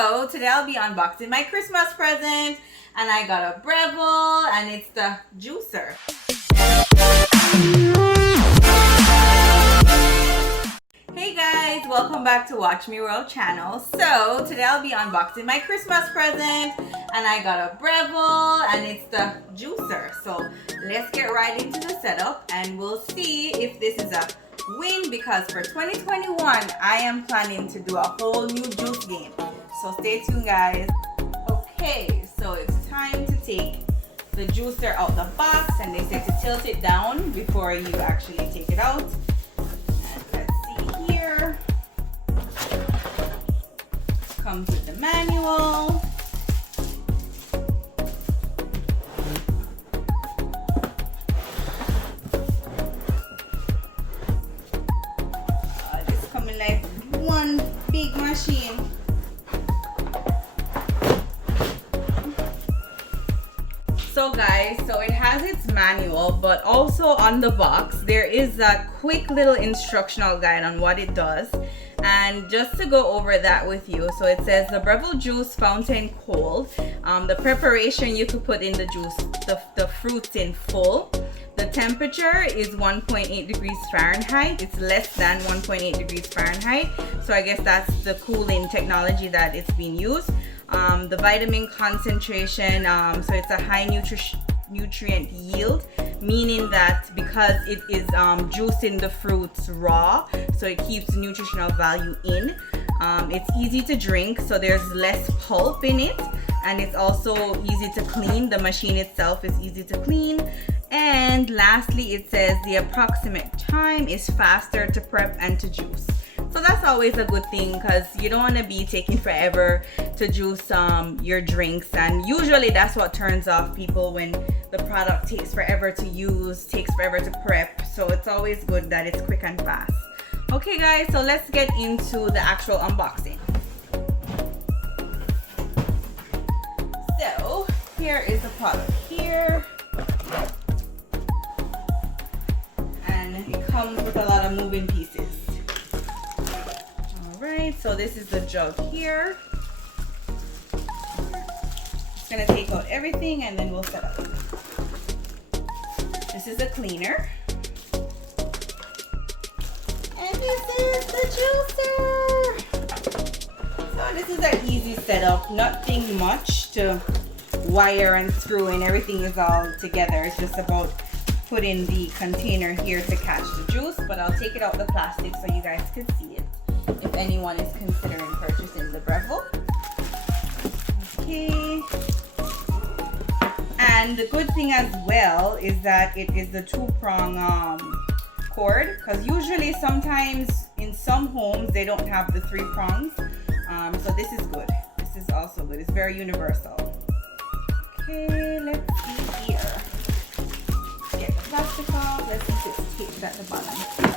So today I'll be unboxing my Christmas present, and I got a Breville, and it's the juicer. Hey guys, welcome back to Watch Me World channel. So today I'll be unboxing my Christmas present, and I got a Breville, and it's the juicer. So let's get right into the setup, and we'll see if this is a win, because for 2021 I am planning to do a whole new juice game. So stay tuned, guys. Okay, so it's time to take the juicer out the box, and they say to tilt it down before you actually take it out. And let's see here. Comes with the manual. This coming like one big machine. So guys, so it has its manual, but also on the box there is a quick little instructional guide on what it does. And just to go over that with you, so it says the Breville juice fountain cold. The preparation, you could put in the juice, the fruits in full. The temperature is 1.8 degrees Fahrenheit. It's less than 1.8 degrees Fahrenheit. So I guess that's the cooling technology that it's being used. The vitamin concentration, so it's a high nutrient yield, meaning that because it is juicing the fruits raw, so it keeps the nutritional value in. It's easy to drink, so there's less pulp in it, and it's also easy to clean. The machine itself is easy to clean. And lastly, it says the approximate time is faster to prep and to juice. So that's always a good thing, because you don't want to be taking forever to juice your drinks, and usually that's what turns off people, when the product takes forever to use, takes forever to prep. So it's always good that it's quick and fast. Okay guys, so let's get into the actual unboxing. So here is the product here, and it comes with a lot of moving pieces. Alright, so this is the jug here. Just gonna take out everything and then we'll set up. This is a cleaner. And this is the juicer. So this is an easy setup, nothing much to wire and screw in. Everything is all together. It's just about putting the container here to catch the juice, but I'll take it out the plastic so you guys can see it, if anyone is considering purchasing the Breville. Okay. And the good thing as well is that it is the 2-prong cord, because usually sometimes in some homes they don't have the 3 prongs. So this is good. This is also good. It's very universal. Okay, let's see here. Get the plastic off. Let's see if it's taped at the bottom.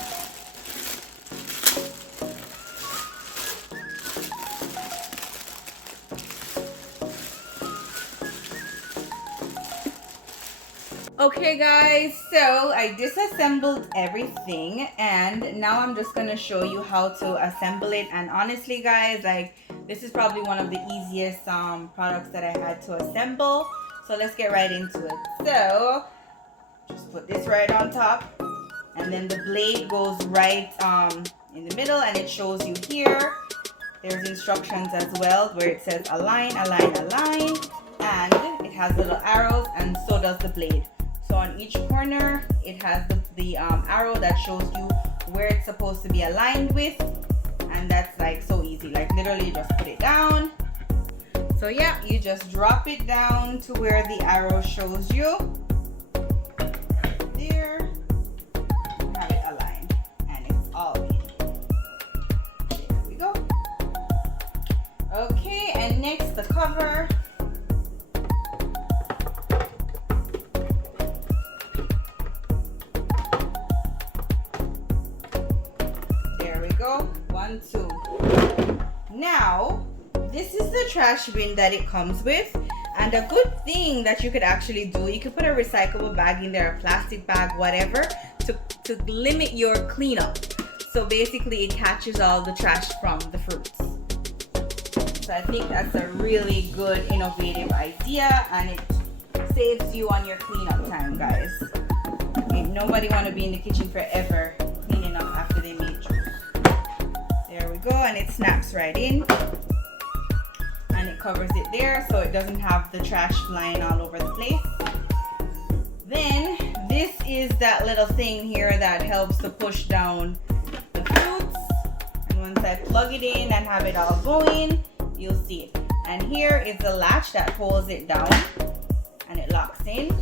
Okay guys, so I disassembled everything, and now I'm just gonna show you how to assemble it. And honestly guys, like, this is probably one of the easiest products that I had to assemble. So let's get right into it. So just put this right on top, and then the blade goes right in the middle, and it shows you here. There's instructions as well where it says align, align, align, and it has little arrows, and so does the blade. So on each corner it has the arrow that shows you where it's supposed to be aligned with, and that's like so easy. Like literally just put it down. So yeah, you just drop it down to where the arrow shows you. There, you have it aligned, and it's all in. There we go. Okay, and next the cover. Go 1, 2. Now this is the trash bin that it comes with, and a good thing that you could actually do, you could put a recyclable bag in there, a plastic bag, whatever, to limit your cleanup. So basically it catches all the trash from the fruits. So I think that's a really good innovative idea, and it saves you on your cleanup time, guys. Ain't nobody want to be in the kitchen forever cleaning up after they make juice. There we go, and it snaps right in. And it covers it there so it doesn't have the trash flying all over the place. Then this is that little thing here that helps to push down the fruits. And once I plug it in and have it all going, you'll see it. And here is the latch that holds it down and it locks in.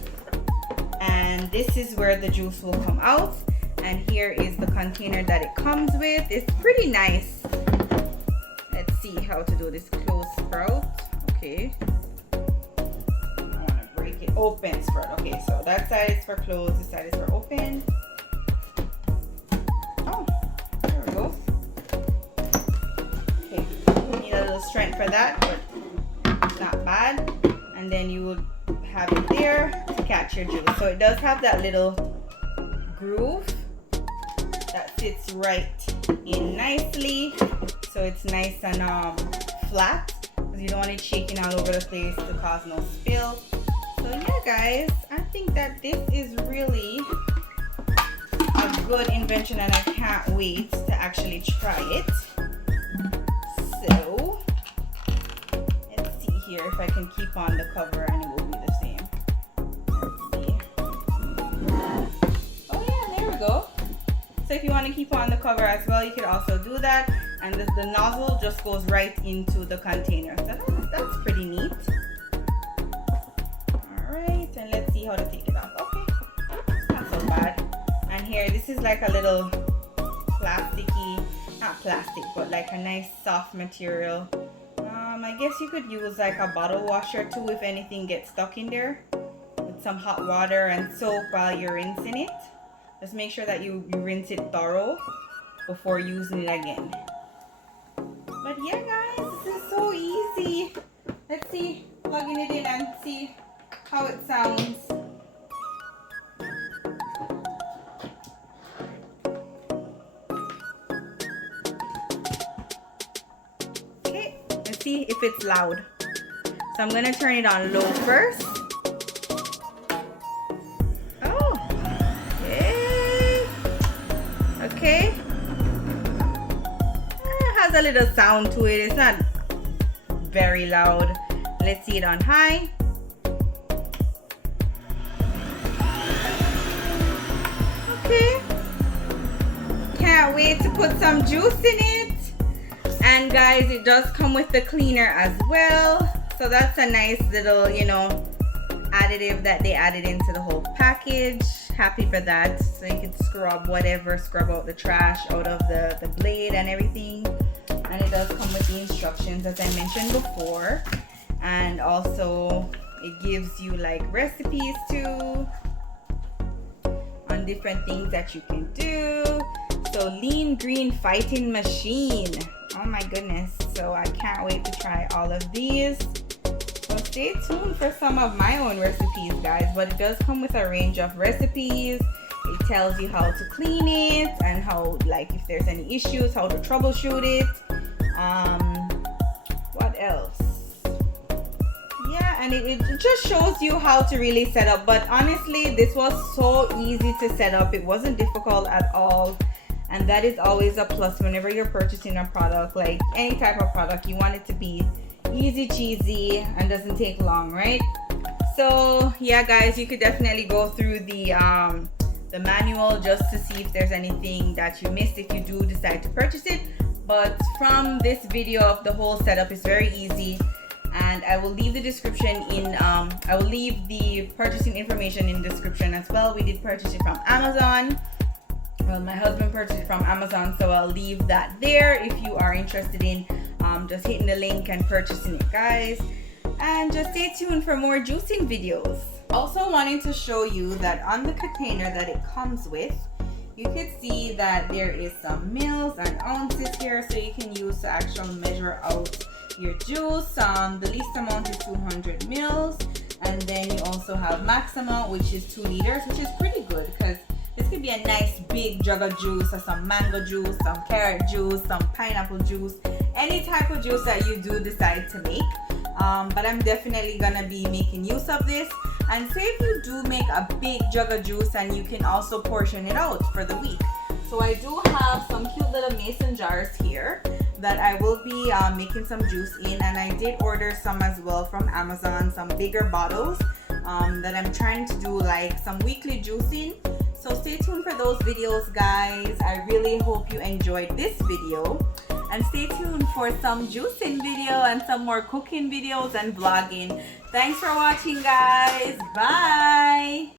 And this is where the juice will come out. And here is the container that it comes with. It's pretty nice. Let's see how to do this closed sprout. Okay. I want to break it open sprout. Okay, so that side is for closed, this side is for open. Oh, there we go. Okay, you need a little strength for that, but it's not bad. And then you will have it there to catch your juice. So it does have that little groove that fits right in nicely. So it's nice and flat, because you don't want it shaking all over the place to cause no spill. So yeah, guys, I think that this is really a good invention, and I can't wait to actually try it. So let's see here if I can keep on the cover and it will be the same. Let's see. Oh yeah, there we go. So if you want to keep on the cover as well, you can also do that. And the nozzle just goes right into the container. So that's pretty neat. Alright, and let's see how to take it off. Okay, not so bad. And here, this is like a little plasticky, not plastic, but like a nice soft material. I guess you could use like a bottle washer too if anything gets stuck in there, with some hot water and soap while you're rinsing it. Just make sure that you rinse it thorough before using it again. But yeah, guys, this is so easy. Let's see, plugging it in and see how it sounds. Okay, let's see if it's loud. So I'm gonna turn it on low first. Oh, yay. Okay. A little sound to it. It's not very loud. Let's see it on high. Okay, can't wait to put some juice in it. And guys, it does come with the cleaner as well, so that's a nice little, you know, additive that they added into the whole package. Happy for that. So you can scrub whatever, scrub out the trash out of the blade and everything. And it does come with the instructions, as I mentioned before. And also it gives you like recipes too on different things that you can do. So lean green fighting machine. Oh my goodness. So I can't wait to try all of these. So stay tuned for some of my own recipes, guys. But it does come with a range of recipes. It tells you how to clean it and how, like, if there's any issues, how to troubleshoot it. What else? Yeah, and it just shows you how to really set up. But honestly, this was so easy to set up. It wasn't difficult at all. And that is always a plus whenever you're purchasing a product, like any type of product. You want it to be easy cheesy and doesn't take long, right? So yeah, guys, you could definitely go through the manual just to see if there's anything that you missed if you do decide to purchase it. But from this video of the whole setup is very easy, and I will leave the description in I will leave the purchasing information in the description as well. We did purchase it from Amazon. Well, my husband purchased it from Amazon, so I'll leave that there if you are interested in just hitting the link and purchasing it, guys. And just stay tuned for more juicing videos. Also wanting to show you that on the container that it comes with, you can see that there is some mils and ounces here, so you can use to actually measure out your juice. The least amount is 200 mils, and then you also have max amount, which is 2 liters, which is pretty good because this could be a nice big jug of juice, or some mango juice, some carrot juice, some pineapple juice, any type of juice that you do decide to make. But I'm definitely gonna be making use of this. And say if you do make a big jug of juice, and you can also portion it out for the week. So I do have some cute little mason jars here that I will be making some juice in, and I did order some as well from Amazon, some bigger bottles that I'm trying to do like some weekly juicing. So stay tuned for those videos, guys. I really hope you enjoyed this video, and stay tuned for some juicing video and some more cooking videos and vlogging. Thanks for watching, guys. Bye.